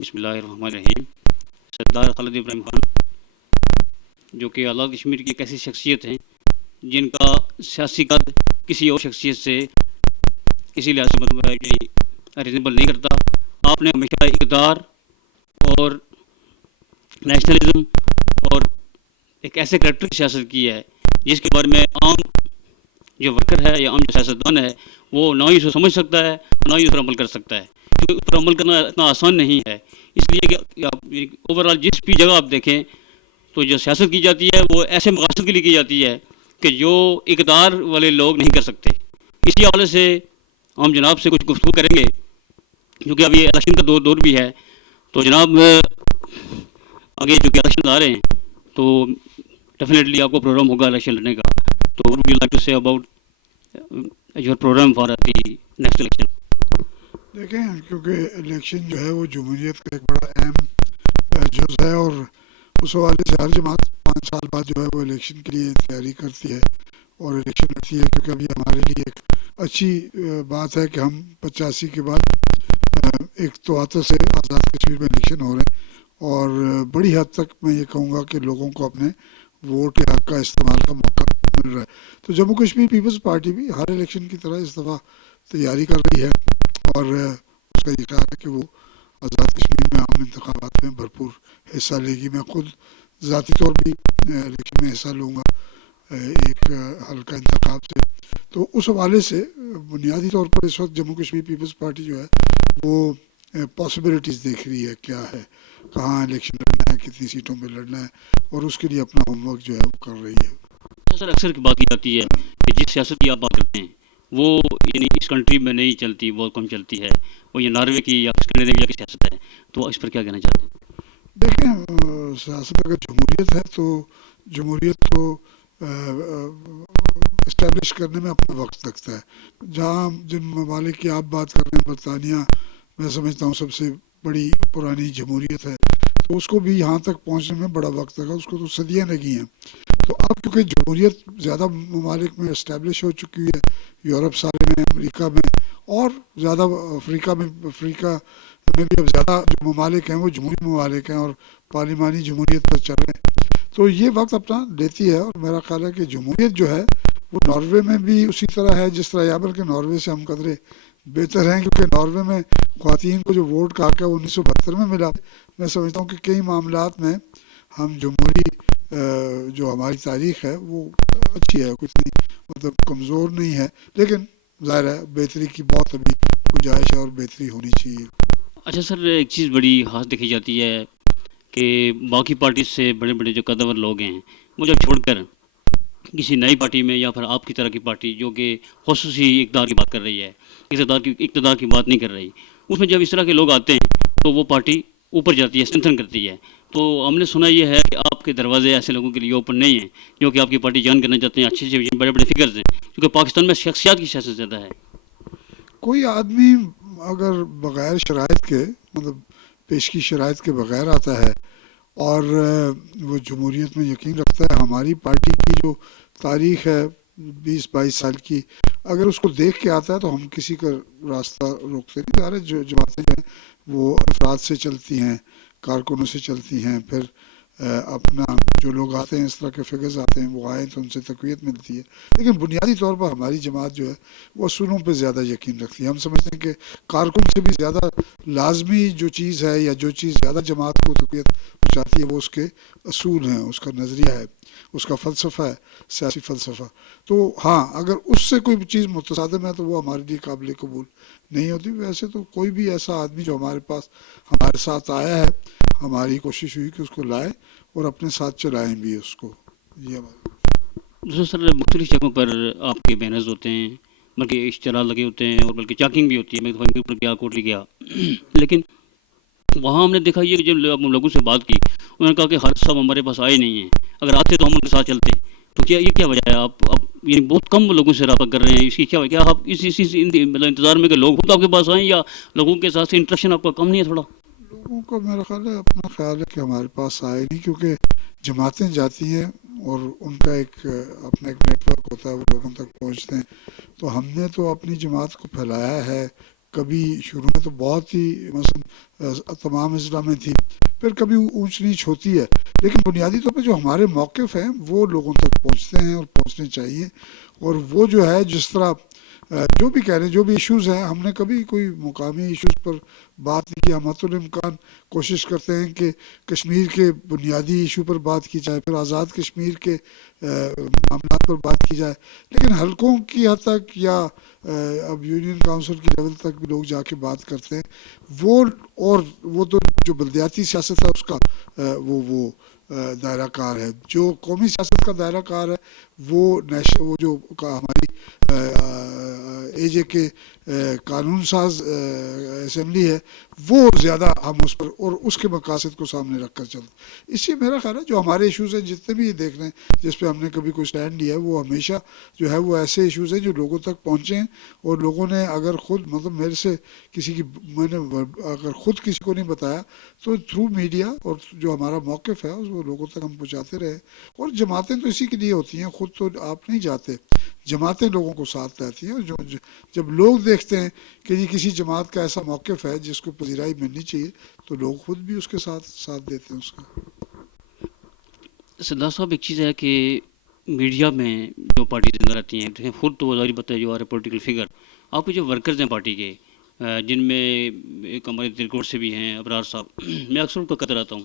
بسم اللہ الرحمن الرحیم. سردار خالد ابراہیم خان جو کہ آزاد کشمیر کی ایک ایسی شخصیت ہیں جن کا سیاسی قد کسی اور شخصیت سے کسی لحاظ سے ریزنیبل نہیں کرتا. آپ نے ہمیشہ اقتدار اور نیشنلزم اور ایک ایسے کریکٹر کی سیاست کی ہے جس کے بارے میں عام جو ورکر ہے یا عام جو سیاستدان ہے وہ نہ ہی اسے سمجھ سکتا ہے نہ ہی اس پر عمل کر سکتا ہے، کیونکہ اس پر عمل کرنا اتنا آسان نہیں ہے. اس لیے کہ اوور آل جس بھی جگہ آپ دیکھیں تو جو سیاست کی جاتی ہے وہ ایسے مقاصد کے لیے کی جاتی ہے کہ جو اقتدار والے لوگ نہیں کر سکتے. اسی حوالے سے ہم جناب سے کچھ گفتگو کریں گے کیونکہ اب یہ الیکشن کا دور بھی ہے. تو جناب آگے جو کہ الیکشن آ رہے ہیں تو ڈیفینیٹلی آپ کو پروگرام ہوگا الیکشن لڑنے کا. تو وڈ یو لائک ٹو سے about your program for the next election? دیکھیں، کیونکہ الیکشن جو ہے وہ جمہوریت کا ایک بڑا اہم جز ہے، اور اس حوالے سے ہر جماعت 5 سال بعد جو ہے وہ الیکشن کے لیے تیاری کرتی ہے اور الیکشن لڑتی ہے، کیونکہ ابھی ہمارے لیے ایک اچھی بات ہے کہ ہم 85 کے بعد ایک تواتر سے آزاد کشمیر میں الیکشن ہو رہے ہیں، اور بڑی حد تک میں یہ کہوں گا کہ لوگوں کو اپنے ووٹ کے حق کا استعمال کا موقع مل رہا ہے. تو جموں کشمیر پیپلز پارٹی بھی ہر الیکشن کی طرح اس دفعہ تیاری کر رہی ہے، اور اس کا یہ خیال ہے کہ وہ آزاد کشمیر میں عام انتخابات میں بھرپور حصہ لے گی. میں خود ذاتی طور بھی الیکشن میں حصہ لوں گا ایک حلقہ انتخاب سے. تو اس حوالے سے بنیادی طور پر اس وقت جموں کشمیر پیپلز پارٹی جو ہے وہ پاسبلٹیز دیکھ رہی ہے، کیا ہے، کہاں الیکشن لڑنا ہے، کتنی سیٹوں پہ لڑنا ہے، اور اس کے لیے اپنا ہوم ورک جو ہے وہ کر رہی ہے. سر اکثر کی بات کی جاتی ہے کہ جس سیاست کی آپ بات کرتے ہیں وہ یعنی اس کنٹری میں نہیں چلتی، بہت کم چلتی ہے، وہ یہ ناروے کی یا اسکینڈینیویا کی سیاست ہے. تو اس پر کیا کہنا چاہتے ہیں؟ دیکھیں، سیاست اگر جمہوریت ہے تو جمہوریت تو اسٹیبلش کرنے میں اپنا وقت لگتا ہے. جہاں جن ممالک کی آپ بات کر رہے ہیں، برطانیہ میں سمجھتا ہوں سب سے بڑی پرانی جمہوریت ہے، تو اس کو بھی یہاں تک پہنچنے میں بڑا وقت لگا، اس کو تو صدیاں لگی ہیں. تو اب کیونکہ جمہوریت زیادہ ممالک میں اسٹیبلش ہو چکی ہے، یورپ سارے میں، امریکہ میں، اور زیادہ افریقہ میں بھی اب زیادہ جو ممالک ہیں وہ جمہوری ممالک ہیں اور پارلیمانی جمہوریت پر چل رہے ہیں. تو یہ وقت اپنا لیتی ہے، اور میرا خیال ہے کہ جمہوریت جو ہے وہ ناروے میں بھی اسی طرح ہے جس طرح، یا بلکہ ناروے سے ہم قدرے بہتر ہیں، کیونکہ ناروے میں خواتین کو جو ووٹ کا حق ہے وہ 1972 میں ملا. میں سمجھتا ہوں کہ کئی معاملات میں ہم جمہوری جو ہماری تاریخ ہے وہ اچھی ہے، کچھ مطلب کمزور نہیں ہے، لیکن ظاہر ہے بہتری کی بہت ابھی گنجائش ہے اور بہتری ہونی چاہیے. اچھا سر، ایک چیز بڑی خاص دیکھی جاتی ہے کہ باقی پارٹی سے بڑے بڑے جو قدور لوگ ہیں وہ جب چھوڑ کر کسی نئی پارٹی میں یا پھر آپ کی طرح کی پارٹی جو کہ خصوصی اقتدار کی بات کر رہی ہے، اقتدار کی بات نہیں کر رہی، اس میں جب اس طرح کے لوگ آتے ہیں تو وہ پارٹی اوپر جاتی ہے، اسٹرینتھن کرتی ہے. تو ہم نے سنا یہ ہے کہ آپ کے دروازے ایسے لوگوں کے لیے اوپن نہیں ہیں جو کہ آپ کی پارٹی جوائن کرنا چاہتے ہیں، اچھے سے بڑے بڑے فگرز ہیں، کیونکہ پاکستان میں شخصیات کی سیاست زیادہ ہے. کوئی آدمی اگر بغیر شرائط کے، مطلب پیشگی شرائط کے بغیر آتا ہے اور وہ جمہوریت میں یقین رکھتا ہے، ہماری پارٹی کی جو تاریخ ہے 20-22 سال کی، اگر اس کو دیکھ کے آتا ہے تو ہم کسی کا راستہ روکتے نہیں. سارے جو جماعتیں جو ہیں وہ افراد سے چلتی ہیں، کارکنوں سے چلتی ہیں، پھر اپنا جو لوگ آتے ہیں، اس طرح کے فگرز آتے ہیں، وہ آئیں تو ان سے تقویت ملتی ہے. لیکن بنیادی طور پر ہماری جماعت جو ہے وہ اصولوں پہ زیادہ یقین رکھتی ہے. ہم سمجھتے ہیں کہ کارکن سے بھی زیادہ لازمی جو چیز ہے یا جو چیز زیادہ جماعت کو تقویت پہنچاتی ہے وہ اس کے اصول ہیں، اس کا نظریہ ہے، اس کا فلسفہ ہے، سیاسی فلسفہ. تو ہاں، اگر اس سے کوئی چیز متصادم ہے تو وہ ہمارے لیے قابل قبول نہیں ہوتی. ویسے تو کوئی بھی ایسا آدمی جو ہمارے پاس ہمارے ساتھ آیا ہے، ہماری کوشش ہوئی کہ اس کو لائے اور اپنے ساتھ چلائیں بھی اس کو. یہ دوسرا سر، مختلف جگہوں پر آپ کے بینرز ہوتے ہیں، بلکہ اشتہار لگے ہوتے ہیں اور بلکہ چاکنگ بھی ہوتی ہے. میں دفعہ گیا، کوٹلی گیا، لیکن وہاں ہم نے دیکھا یہ کہ جب ہم لوگوں سے بات کی، انہوں نے کہا کہ ہر صاحب ہمارے پاس آئے نہیں ہیں، اگر آتے تو ہم ان کے ساتھ چلتے. تو کیا یہ کیا وجہ ہے؟ آپ یعنی بہت کم لوگوں سے رابطہ کر رہے ہیں، اس کی کیا وجہ؟ کیا آپ مطلب انتظار میں کہ لوگ خود آپ کے پاس آئیں، یا لوگوں کے ساتھ انٹریکشن آپ کا کم نہیں ہے تھوڑا؟ لوگوں کا میرا خیال ہے، اپنا خیال ہے کہ ہمارے پاس آئے نہیں، کیونکہ جماعتیں جاتی ہیں اور ان کا اپنا ایک نیٹ ورک ہوتا ہے، وہ لوگوں تک پہنچتے ہیں. تو ہم نے تو اپنی جماعت کو پھیلایا ہے کبھی شروع میں تو بہت ہی مثلا تمام اضلاع میں تھی، پھر کبھی اونچ نیچ ہوتی ہے، لیکن بنیادی طور پہ جو ہمارے موقف ہیں وہ لوگوں تک پہنچتے ہیں اور پہنچنے چاہیے. اور وہ جو ہے جس طرح جو بھی کہہ رہے ہیں، جو بھی ایشوز ہیں، ہم نے کبھی کوئی مقامی ایشوز پر بات نہیں کی. ہم حتی الامکان کوشش کرتے ہیں کہ کشمیر کے بنیادی ایشو پر بات کی جائے، پھر آزاد کشمیر کے معاملات پر بات کی جائے، لیکن حلقوں کی حد تک یا اب یونین کونسل کی لیول تک بھی لوگ جا کے بات کرتے ہیں. وہ تو جو بلدیاتی سیاست ہے اس کا وہ دائرہ کار ہے. جو قومی سیاست کا دائرہ کار ہے وہ جو ہماری اے جے کے قانون ساز اسمبلی ہے، وہ زیادہ ہم اس پر اور اس کے مقاصد کو سامنے رکھ کر چلتے. اس سے میرا خیال ہے جو ہمارے ایشوز ہیں جتنے بھی دیکھ رہے ہیں جس پہ ہم نے کبھی کوئی سٹینڈ لیا ہے، وہ ہمیشہ جو ہے وہ ایسے ایشوز ہیں جو لوگوں تک پہنچے ہیں. اور لوگوں نے اگر خود مطلب میرے سے میں نے اگر خود کسی کو نہیں بتایا تو تھرو میڈیا اور جو ہمارا موقف ہے وہ لوگوں تک ہم پہنچاتے رہے. اور جماعتیں تو اسی کے لیے ہوتی ہیں، خود تو آپ نہیں جاتے، جماعتیں لوگوں کو ساتھ لاتی ہیں. جو جب لوگ دیکھتے ہیں کہ یہ کسی جماعت کا ایسا موقف ہے جس کو پذیرائی ملنی چاہیے تو لوگ خود بھی اس کے ساتھ دیتے ہیں اس کا. سردار صاحب ایک چیز ہے کہ میڈیا میں جو پارٹی زندہ رہتی ہیں، دیکھیں خود تو وزاری بتائے جو آ رہے پولیٹیکل فگر، آپ کے جو ورکرز ہیں پارٹی کے، جن میں ایک ہمارے ترکوٹ سے بھی ہیں ابرار صاحب، میں اکثر ان کو کہتا رہتا ہوں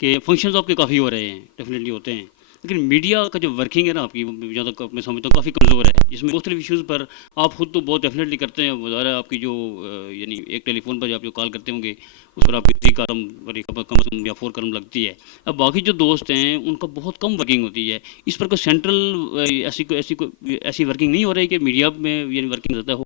کہ فنکشنز آپ کے کافی ہو رہے ہیں، ڈیفینیٹلی ہوتے ہیں، لیکن میڈیا کا جو ورکنگ ہے نا آپ کی، جہاں تک میں سمجھتا ہوں کافی کمزور ہے، جس میں مختلف ایشوز پر آپ خود تو بہت ڈیفینیٹلی کرتے ہیں. ظاہر ہے آپ کی جو یعنی ایک ٹیلی فون پر جو آپ جو کال کرتے ہوں گے اس پر آپ کی 3 کالم کم از کم یا 4 کالم لگتی ہے. اب باقی جو دوست ہیں ان کا بہت کم ورکنگ ہوتی ہے. اس پر کوئی سینٹرل ایسی ورکنگ نہیں ہو رہی کہ میڈیا میں یعنی ورکنگ زیادہ ہو؟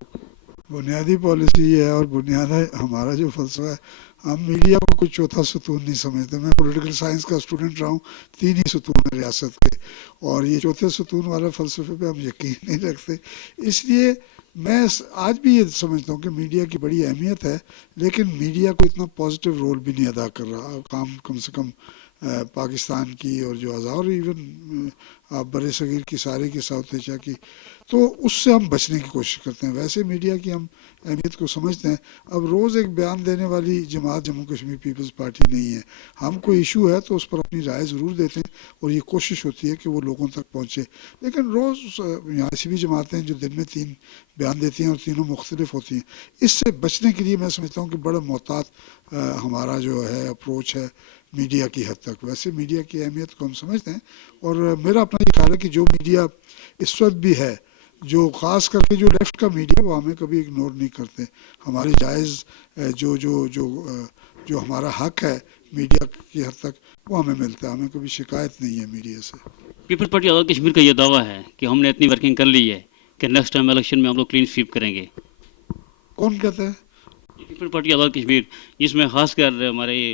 بنیادی پالیسی یہ ہے اور بنیادی ہمارا جو فلسفہ ہے، ہم میڈیا کو کوئی چوتھا ستون نہیں سمجھتے. میں پولیٹیکل سائنس کا اسٹوڈنٹ رہا ہوں، 3 ہی ستون ہیں ریاست کے، اور یہ چوتھے ستون والے فلسفے پہ ہم یقین نہیں رکھتے. اس لیے میں آج بھی یہ سمجھتا ہوں کہ میڈیا کی بڑی اہمیت ہے، لیکن میڈیا کو اتنا پازیٹیو رول بھی نہیں ادا کر رہا. کم سے کم پاکستان کی اور جو اور ایون بر صغیر کی سارے کی ساؤتھ ایشیا کی، تو اس سے ہم بچنے کی کوشش کرتے ہیں. ویسے میڈیا کی ہم اہمیت کو سمجھتے ہیں. اب روز ایک بیان دینے والی جماعت جموں کشمیر پیپلز پارٹی نہیں ہے. ہم کوئی ایشو ہے تو اس پر اپنی رائے ضرور دیتے ہیں اور یہ کوشش ہوتی ہے کہ وہ لوگوں تک پہنچے. لیکن روز یہاں ایسی بھی جماعتیں ہیں جو دن میں 3 بیان دیتی ہیں اور تینوں مختلف ہوتی ہیں. اس سے بچنے کے لیے میں سمجھتا ہوں کہ بڑا محتاط ہمارا جو ہے اپروچ ہے میڈیا کی حد تک. ویسے میڈیا کی اہمیت کو ہم سمجھتے ہیں، اور میرا اپنا یہ خیال ہے کہ جو میڈیا اس وقت بھی ہے، جو خاص کر کے جو لیفٹ کا میڈیا، وہ ہمیں کبھی اگنور نہیں کرتے. ہمارے جائز جو ہمارا حق ہے میڈیا کی حد تک وہ ہمیں ملتا ہے. ہمیں کبھی شکایت نہیں ہے میڈیا سے. پیپلز پارٹی آزاد کشمیر کا یہ دعویٰ ہے کہ ہم نے اتنی ورکنگ کر لی ہے کہ نیکسٹ ٹائم الیکشن میں ہم لوگ کلین سویپ کریں گے. کون کہتا ہے؟ پیپلز پارٹی آزاد کشمیر، جس میں خاص کر ہمارے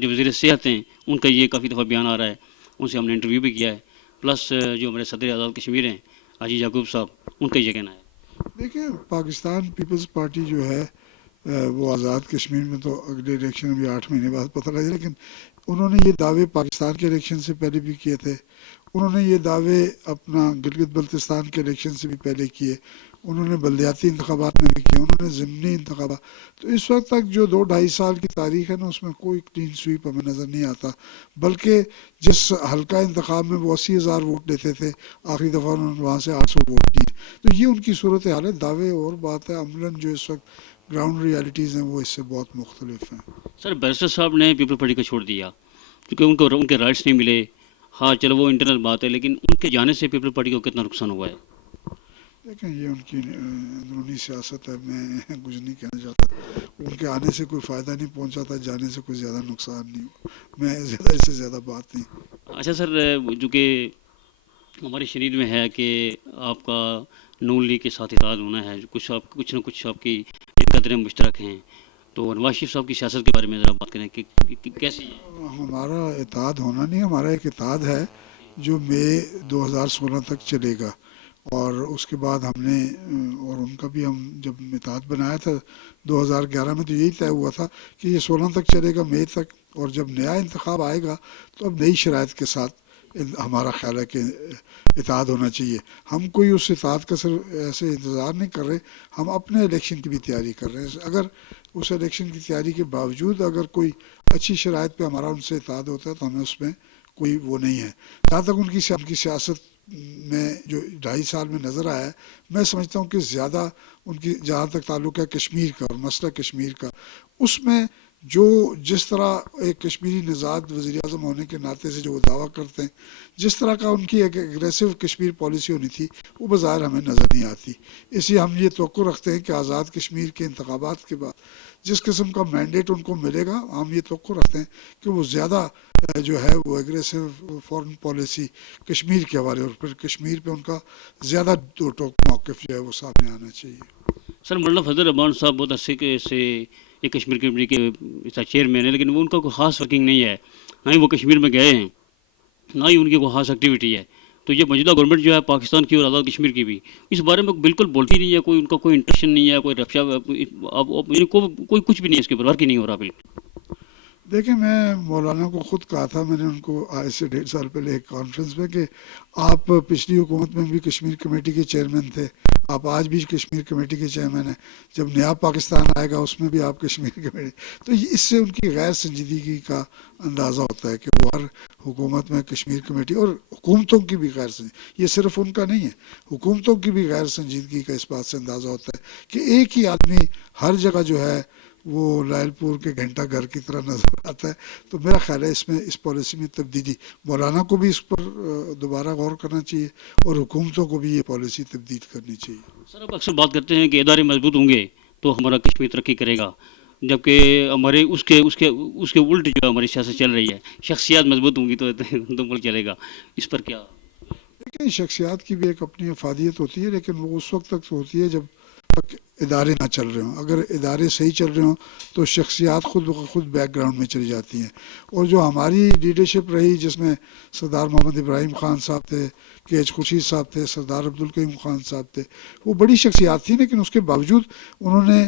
جو وزیر صحت ہیں ان کا یہ کافی دفعہ بیان آ رہا ہے، ان سے ہم نے انٹرویو بھی کیا ہے، پلس جو ہمارے صدر آزاد کشمیر ہیں حاجی یعقوب صاحب، ان کا یہ کہنا ہے. دیکھیں پاکستان پیپلز پارٹی جو ہے وہ آزاد کشمیر میں تو اگلے الیکشن ابھی 8 مہینے بعد پتہ لگے، لیکن انہوں نے یہ دعوے پاکستان کے الیکشن سے پہلے بھی کیے تھے. انہوں نے یہ دعوے اپنا گلگت بلتستان کے الیکشن سے بھی پہلے کیے. انہوں نے بلدیاتی انتخابات میں بھی کیے. انہوں نے ضمنی انتخابات. تو اس وقت تک جو 2-2.5 سال کی تاریخ ہے نا، اس میں کوئی کلین سویپ ہمیں نظر نہیں آتا. بلکہ جس حلقہ انتخاب میں وہ 80,000 ووٹ لیتے تھے، آخری دفعہ انہوں نے وہاں سے 800 ووٹ دیے. تو یہ ان کی صورت حال ہے. دعوے اور بات ہے، عملاً جو اس وقت گراؤنڈ ریالٹیز ہیں وہ اس سے بہت مختلف ہیں. سر بیرسٹر صاحب نے پیپل پارٹی کو چھوڑ دیا کیونکہ ان کے رائٹس نہیں ملے. ہاں چلو وہ انٹرنل بات ہے، لیکن ان کے جانے سے پیپل پارٹی کو کتنا نقصان ہوا ہے؟ دیکھیں یہ ان کی اندرونی سیاست ہے، میں کچھ نہیں کہنا چاہتا. ان کے آنے سے کوئی فائدہ نہیں پہنچا تھا، جانے سے کوئی زیادہ نقصان نہیں ہوا. میں زیادہ اس سے زیادہ بات نہیں. اچھا سر، جو کہ ہماری شریر میں ہے کہ آپ کا نون لیگ کے ساتھ اتحاد ہونا ہے، کچھ نہ کچھ آپ کی قدریں مشترک ہیں، تو نواز شریف صاحب کی سیاست کے بارے میں ذرا بات کریں کہ کیسی ہے؟ ہمارا اتحاد ہونا نہیں، ہمارا ایک اتحاد ہے جو مئی 2016 تک چلے گا. اور اس کے بعد ہم نے اور ان کا بھی، ہم جب اتحاد بنایا تھا 2011 میں تو یہی طے ہوا تھا کہ یہ 16 تک چلے گا، مئی تک. اور جب نیا انتخاب آئے گا تو اب نئی شرائط کے ساتھ ہمارا خیال ہے کہ اطاعت ہونا چاہیے. ہم کوئی اس اطاعت کا صرف ایسے انتظار نہیں کر رہے, ہم اپنے الیکشن کی بھی تیاری کر رہے ہیں. اگر اس الیکشن کی تیاری کے باوجود اگر کوئی اچھی شرائط پہ ہمارا ان سے اطاعت ہوتا ہے تو ہمیں اس میں کوئی وہ نہیں ہے. جہاں تک ان کی سیاست میں جو 2.5 سال میں نظر آیا ہے, میں سمجھتا ہوں کہ زیادہ ان کی جہاں تک تعلق ہے کشمیر کا اور مسئلہ کشمیر کا, اس میں جو جس طرح ایک کشمیری نژاد وزیر اعظم ہونے کے ناطے سے جو وہ دعویٰ کرتے ہیں, جس طرح کا ان کی ایک اگریسو کشمیر پالیسی ہونی تھی, وہ بظاہر ہمیں نظر نہیں آتی. اس لیے ہم یہ توقع رکھتے ہیں کہ آزاد کشمیر کے انتخابات کے بعد جس قسم کا مینڈیٹ ان کو ملے گا, ہم یہ توقع رکھتے ہیں کہ وہ زیادہ جو ہے وہ اگریسو فورن پالیسی کشمیر کے حوالے, اور پھر کشمیر پہ ان کا زیادہ دو ٹوک موقف جو ہے وہ سامنے آنا چاہیے. سر مولانا فضل الرحمان صاحب بہت عرصے سے یہ کشمیر کمیٹی کے چیئرمین ہے, لیکن وہ ان کا کوئی خاص ورکنگ نہیں ہے, نہ ہی وہ کشمیر میں گئے ہیں, نہ ہی ان کی کوئی خاص ایکٹیویٹی ہے. تو یہ موجودہ گورنمنٹ جو ہے پاکستان کی اور آزاد کشمیر کی بھی اس بارے میں بالکل بولتی نہیں ہے, کوئی ان کا کوئی انٹرشن نہیں ہے, کوئی رفشہ کوئی کچھ بھی نہیں ہے, اس کے اوپر ورک ہی نہیں ہو رہا بالکل. دیکھیں, میں مولانا کو خود کہا تھا, میں نے ان کو آج سے 1.5 سال پہلے ایک کانفرنس میں, کہ آپ پچھلی حکومت میں بھی کشمیر کمیٹی کے چیئرمین تھے, آپ آج بھی کشمیر کمیٹی کے چیئرمین ہیں, جب نیا پاکستان آئے گا اس میں بھی آپ کشمیر کمیٹی. تو اس سے ان کی غیر سنجیدگی کا اندازہ ہوتا ہے کہ وہ ہر حکومت میں کشمیر کمیٹی, اور حکومتوں کی بھی غیر سنجیدگی, یہ صرف ان کا نہیں ہے, حکومتوں کی بھی غیر سنجیدگی کا اس بات سے اندازہ ہوتا ہے کہ ایک ہی آدمی ہر جگہ جو ہے وہ لائل پور کے گھنٹہ گھر کی طرح نظر آتا ہے. تو میرا خیال ہے اس پالیسی میں تبدیلی, مولانا کو بھی اس پر دوبارہ غور کرنا چاہیے, اور حکومتوں کو بھی یہ پالیسی تبدیل کرنی چاہیے. سر اب اکثر بات کرتے ہیں کہ ادارے مضبوط ہوں گے تو ہمارا کشمیر ترقی کرے گا, جبکہ ہمارے اس کے الٹ جو ہماری سیاست چل رہی ہے, شخصیات مضبوط ہوں گی تو ملک چلے گا. اس پر کیا؟ لیکن شخصیات کی بھی ایک اپنی افادیت ہوتی ہے, لیکن وہ اس وقت تک ہوتی ہے جب تک ادارے نہ چل رہے ہوں. اگر ادارے صحیح چل رہے ہوں تو شخصیات خود بیک گراؤنڈ میں چلی جاتی ہیں. اور جو ہماری لیڈرشپ رہی, جس میں سردار محمد ابراہیم خان صاحب تھے, کے ایچ خورشید صاحب تھے, سردار عبدالقیوم خان صاحب تھے, وہ بڑی شخصیات تھیں, لیکن اس کے باوجود انہوں نے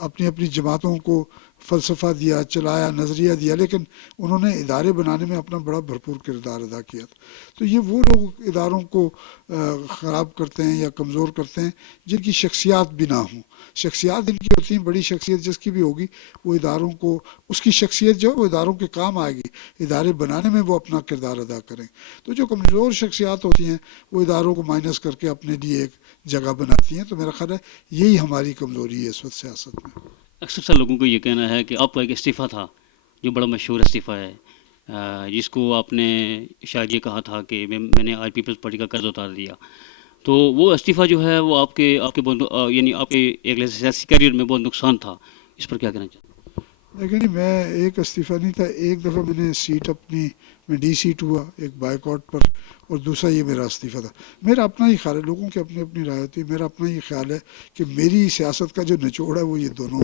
اپنی جماعتوں کو فلسفہ دیا, چلایا, نظریہ دیا, لیکن انہوں نے ادارے بنانے میں اپنا بڑا بھرپور کردار ادا کیا تھا. تو یہ وہ لوگ اداروں کو خراب کرتے ہیں یا کمزور کرتے ہیں جن کی شخصیات بھی نہ ہوں. شخصیات جن کی ہوتی ہیں, بڑی شخصیت جس کی بھی ہوگی, وہ اداروں کو, اس کی شخصیت جو ہے وہ اداروں کے کام آئے گی, ادارے بنانے میں وہ اپنا کردار ادا کریں. تو جو کمزور شخصیات ہوتی ہیں وہ اداروں کو مائنس کر کے اپنے لیے ایک جگہ بناتی ہیں. تو میرا خیال ہے یہی ہماری کمزوری ہے اس وقت سیاست میں. اکثر لوگوں کو یہ کہنا ہے کہ آپ کا ایک استعفیٰ تھا جو بڑا مشہور استعفیٰ ہے, جس کو آپ نے شاید یہ کہا تھا کہ میں نے آج پیپلز پارٹی کا قرض اتار دیا. تو وہ استعفیٰ جو ہے وہ آپ کے یعنی آپ کے ایک سیاسی کیریئر میں بہت نقصان تھا. اس پر کیا کہنا چاہتے ہیں؟ لیکن میں ایک استعفیٰ نہیں تھا, ایک دفعہ میں نے سیٹ اپنی, میں ڈی سیٹ ہوا ایک بائیک آؤٹ پر, اور دوسرا یہ میرا استعفیٰ تھا. میرا اپنا ہی خیال ہے, لوگوں کی اپنی رائے ہوتی ہے, میرا اپنا ہی خیال ہے کہ میری سیاست کا جو نچوڑ ہے وہ یہ دونوں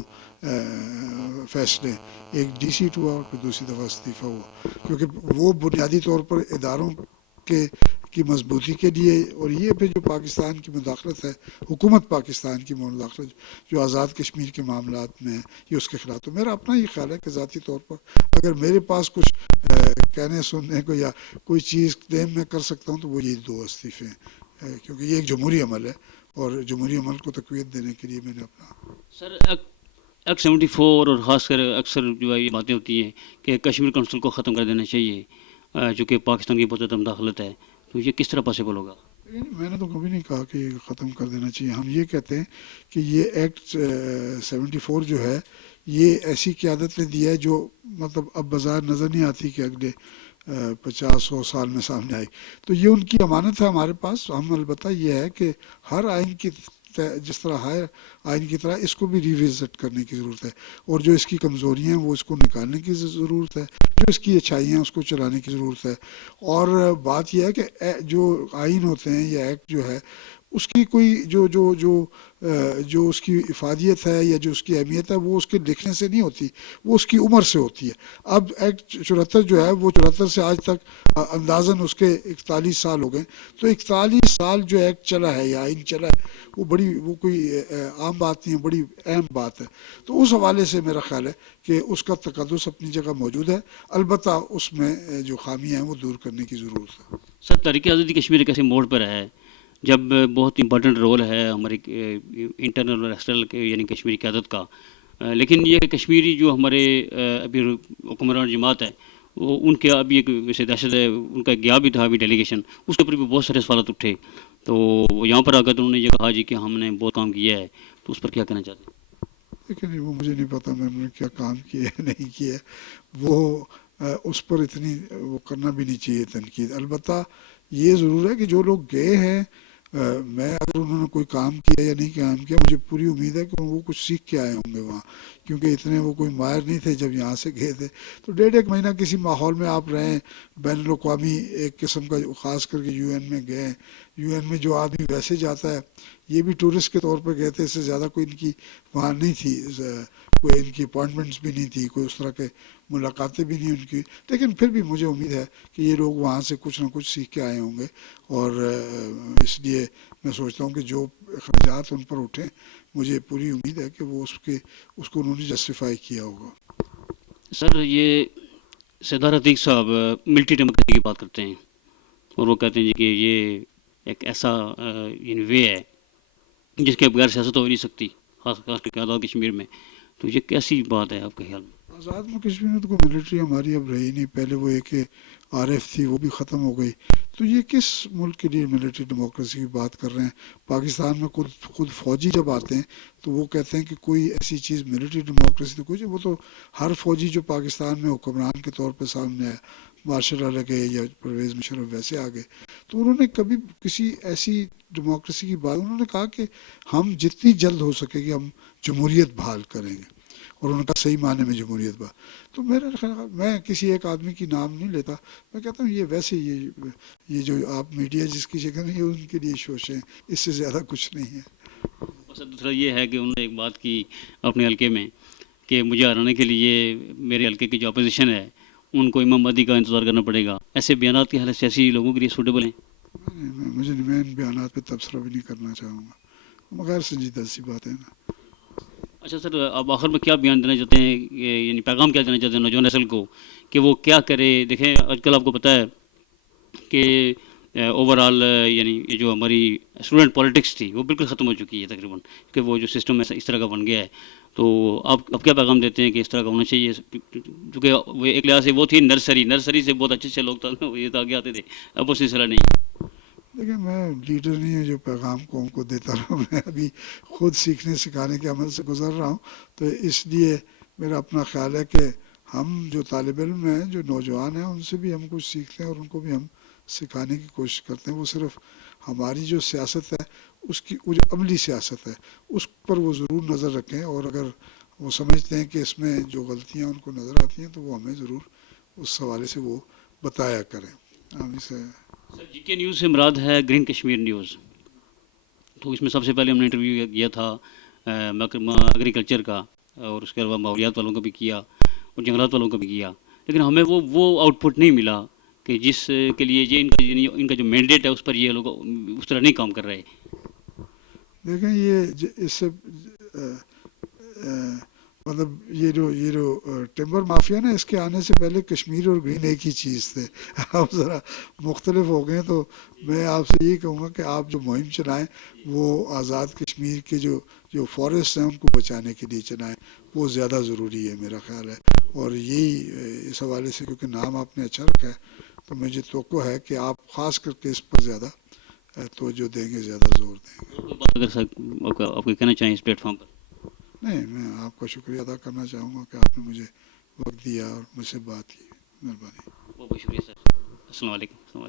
فیصلے, ایک ڈی سیٹ ہوا اور پھر دوسری دفعہ استعفیٰ ہوا, کیونکہ وہ بنیادی طور پر اداروں کی مضبوطی کے لیے, اور یہ پھر جو پاکستان کی مداخلت ہے, حکومت پاکستان کی مداخلت جو آزاد کشمیر کے معاملات میں ہے, یہ اس کے خلاف. تو میرا اپنا یہ خیال ہے کہ ذاتی طور پر اگر میرے پاس کچھ کہنے سننے کو یا کوئی چیز کلیم میں کر سکتا ہوں تو وہ یہ 2 استعفے ہیں, کیونکہ یہ ایک جمہوری عمل ہے, اور جمہوری عمل کو تقویت دینے کے لیے میں نے اپنا. سر ایکٹ 74 اور خاص کر اکثر جو ہے یہ باتیں ہوتی ہیں کہ کشمیر کونسل کو ختم کر دینا چاہیے, جو کہ پاکستان کی بہت زیادہ مداخلت ہے, تو یہ کس طرح پاسبل ہوگا؟ میں نے تو کبھی نہیں کہا کہ یہ ختم کر دینا چاہیے. ہم یہ کہتے ہیں کہ یہ ایکٹ 74 جو ہے یہ ایسی قیادت نے دی ہے جو مطلب اب بظاہر نظر نہیں آتی کہ اگلے 50-100 سال میں سامنے آئی. تو یہ ان کی امانت ہے ہمارے پاس. ہم البتہ یہ ہے کہ ہر آئین کی جس طرح ہر آئین کی طرح اس کو بھی ریوزٹ کرنے کی ضرورت ہے, اور جو اس کی کمزوریاں ہیں وہ اس کو نکالنے کی ضرورت ہے, جو اس کی اچھائیاں ہیں اس کو چلانے کی ضرورت ہے. اور بات یہ ہے کہ جو آئین ہوتے ہیں یا ایکٹ جو ہے اس کی کوئی جو اس کی افادیت ہے یا جو اس کی اہمیت ہے وہ اس کے لکھنے سے نہیں ہوتی، وہ اس کی عمر سے ہوتی ہے. اب ایکٹ 74 جو ہے وہ 74 سے آج تک اندازاً اس کے 41 سال ہو گئے. تو 41 سال جو ایکٹ چلا ہے یا آئین چلا ہے وہ کوئی عام بات نہیں ہے، بڑی اہم بات ہے. تو اس حوالے سے میرا خیال ہے کہ اس کا تقدس اپنی جگہ موجود ہے، البتہ اس میں جو خامیاں ہیں وہ دور کرنے کی ضرورت ہے. سر تحریک آزادی کشمیر ایک ایسے موڑ پر ہے جب بہت امپورٹنٹ رول ہے ہماری انٹرنل اور ایکسٹرنل یعنی کشمیری قیادت کا، لیکن یہ کشمیری جو ہمارے ابھی حکمران جماعت ہے وہ ان کے ابھی ایک ویسے دہشت ہے، ان کا گیا بھی تھا ابھی ڈیلیگیشن، اس کے اوپر بھی بہت سارے سوالات اٹھے. تو وہ یہاں پر آ کر انہوں نے یہ کہا جی کہ ہم نے بہت کام کیا ہے، تو اس پر کیا کہنا چاہتے ہیں؟ لیکن وہ مجھے نہیں پتا میں نے کیا کام کیا ہے نہیں کیا ہے، وہ اس پر اتنی وہ کرنا بھی نہیں چاہیے تنقید. البتہ یہ ضرور ہے کہ جو لوگ گئے ہیں، میں اگر انہوں نے کوئی کام کیا یا نہیں کام کیا، مجھے پوری امید ہے کہ وہ کچھ سیکھ کے آئے ہوں گے وہاں، کیونکہ اتنے وہ کوئی ماہر نہیں تھے جب یہاں سے گئے تھے. تو 1.5 مہینہ کسی ماحول میں آپ رہیں، بین الاقوامی ایک قسم کا، خاص کر کے یو این میں گئے. یو این میں جو آدمی ویسے جاتا ہے، یہ بھی ٹورسٹ کے طور پر گئے تھے، اس سے زیادہ کوئی ان کی وہاں نہیں تھی، کوئی ان کی اپوائنٹمنٹس بھی نہیں تھی، کوئی اس طرح کے ملاقاتیں بھی نہیں ان کی. لیکن پھر بھی مجھے امید ہے کہ یہ لوگ وہاں سے کچھ نہ کچھ سیکھ کے آئے ہوں گے، اور اس لیے میں سوچتا ہوں کہ جو اخراجات ان پر اٹھیں، مجھے پوری امید ہے کہ وہ اس کو انہوں نے جسٹیفائی کیا ہوگا. سر یہ سردار عتیق صاحب ملٹری ڈیموکریسی کی بات کرتے ہیں، اور وہ کہتے ہیں جی کہ یہ ایک ایسا یعنی وے ہے جس کے بغیر سیاست ہو ہی نہیں سکتی، خاص کر کے آزاد کشمیر میں. تو یہ کیسی بات ہے آپ کے خیال میں؟ آزاد میں کشمیر میں تو کوئی ملٹری ہماری اب رہی نہیں. پہلے وہ ایک آر ایف تھی، وہ بھی ختم ہو گئی. تو یہ کس ملک کے لیے ملٹری ڈیموکریسی کی بات کر رہے ہیں؟ پاکستان میں خود فوجی جب آتے ہیں تو وہ کہتے ہیں کہ کوئی ایسی چیز ملٹری ڈیموکریسی تو کوئی، وہ تو ہر فوجی جو پاکستان میں حکمران کے طور پہ سامنے آیا، مارشل لا گئے یا پرویز مشرف ویسے آ گئے، تو انہوں نے کبھی کسی ایسی ڈیموکریسی کی بات، انہوں نے کہا کہ ہم جتنی جلد ہو سکے گی ہم جمہوریت بحال کریں گے، اور ان کا صحیح معنی میں جمہوریت بحال. تو میرا خیال، میں کسی ایک آدمی کی نام نہیں لیتا، میں کہتا ہوں یہ ویسے یہ جو آپ میڈیا جس کی جگہ نہیں ہے ان کے لیے شوشیں، اس سے زیادہ کچھ نہیں ہے. اور سر دوسرا یہ ہے کہ انہوں نے ایک بات کی اپنے حلقے میں کہ مجھے ہرانے کے لیے میرے حلقے کی جو اپوزیشن ہے ان کو امام مہدی کا انتظار کرنا پڑے گا. ایسے بیانات کے حالت سیاسی لوگوں کے لیے سوٹیبل ہیں؟ میں ان بیانات پہ تبصرہ بھی نہیں کرنا چاہوں گا، مگر سنجیدہ سی بات ہے نا. اچھا سر، اب آخر میں کیا بیان دینا چاہتے ہیں، یعنی پیغام کیا دینا چاہتے ہیں نوجوان نسل کو کہ وہ کیا کرے؟ دیکھیں آج کل آپ کو پتہ ہے کہ اوور آل یعنی یہ جو ہماری اسٹوڈنٹ پالیٹکس تھی وہ بالکل ختم ہو چکی ہے تقریباً، کہ وہ جو سسٹم اس طرح کا بن گیا ہے. تو آپ کیا پیغام دیتے ہیں کہ اس طرح کا ہونا چاہیے؟ کیونکہ وہ ایک لحاظ سے وہ تھی نرسری سے بہت اچھے لوگ یہ تو آگے آتے تھے، اب وہ سلسلہ نہیں ہے. دیکھیں میں لیڈر نہیں ہوں جو پیغام قوم کو دیتا رہا ہوں، میں ابھی خود سیکھنے سکھانے کے عمل سے گزر رہا ہوں. تو اس لیے میرا اپنا خیال ہے کہ ہم جو طالب علم ہیں، جو نوجوان ہیں، ان سے بھی ہم کچھ سیکھتے ہیں اور ان کو بھی ہم سکھانے کی کوشش کرتے ہیں. وہ صرف ہماری جو سیاست ہے، اس کی وہ جو عملی سیاست ہے اس پر وہ ضرور نظر رکھیں، اور اگر وہ سمجھتے ہیں کہ اس میں جو غلطیاں ان کو نظر آتی ہیں تو وہ ہمیں ضرور اس حوالے سے وہ بتایا کریں. ہم اسے سر جی کے نیوز سے مراد ہے گرین کشمیر نیوز. تو اس میں سب سے پہلے ہم نے انٹرویو کیا تھا ایگریکلچر کا، اور اس کے علاوہ ماحولیات والوں کا بھی کیا اور جنگلات والوں کا بھی کیا، لیکن ہمیں وہ آؤٹ پٹ نہیں ملا کہ جس کے لیے یہ ان کا جو مینڈیٹ ہے اس پر یہ لوگ اس طرح نہیں کام کر رہے. دیکھیں یہ اس سے مطلب یہ جو ٹمبر مافیا نا، اس کے آنے سے پہلے کشمیر اور گرین ایک ہی چیز تھے. آپ ذرا مختلف ہو گئے. تو میں آپ سے یہی کہوں گا کہ آپ جو مہم چلائیں وہ آزاد کشمیر کے جو فارسٹ ہیں ان کو بچانے کے لیے چلائیں، وہ زیادہ ضروری ہے میرا خیال ہے. اور یہی اس حوالے سے کیونکہ نام آپ نے اچھا رکھا ہے تو مجھے توقع ہے کہ آپ خاص کر کے اس پر زیادہ توجہ دیں گے، زیادہ زور دیں گے. کوئی بات اگر آپ کو کہنا چاہیں اس پلیٹ فارم پر؟ نہیں، میں آپ کا شکریہ ادا کرنا چاہوں گا کہ آپ نے مجھے وقت دیا اور مجھ سے بات کی. مہربانی. بہت بہت شکریہ سر. السلام علیکم.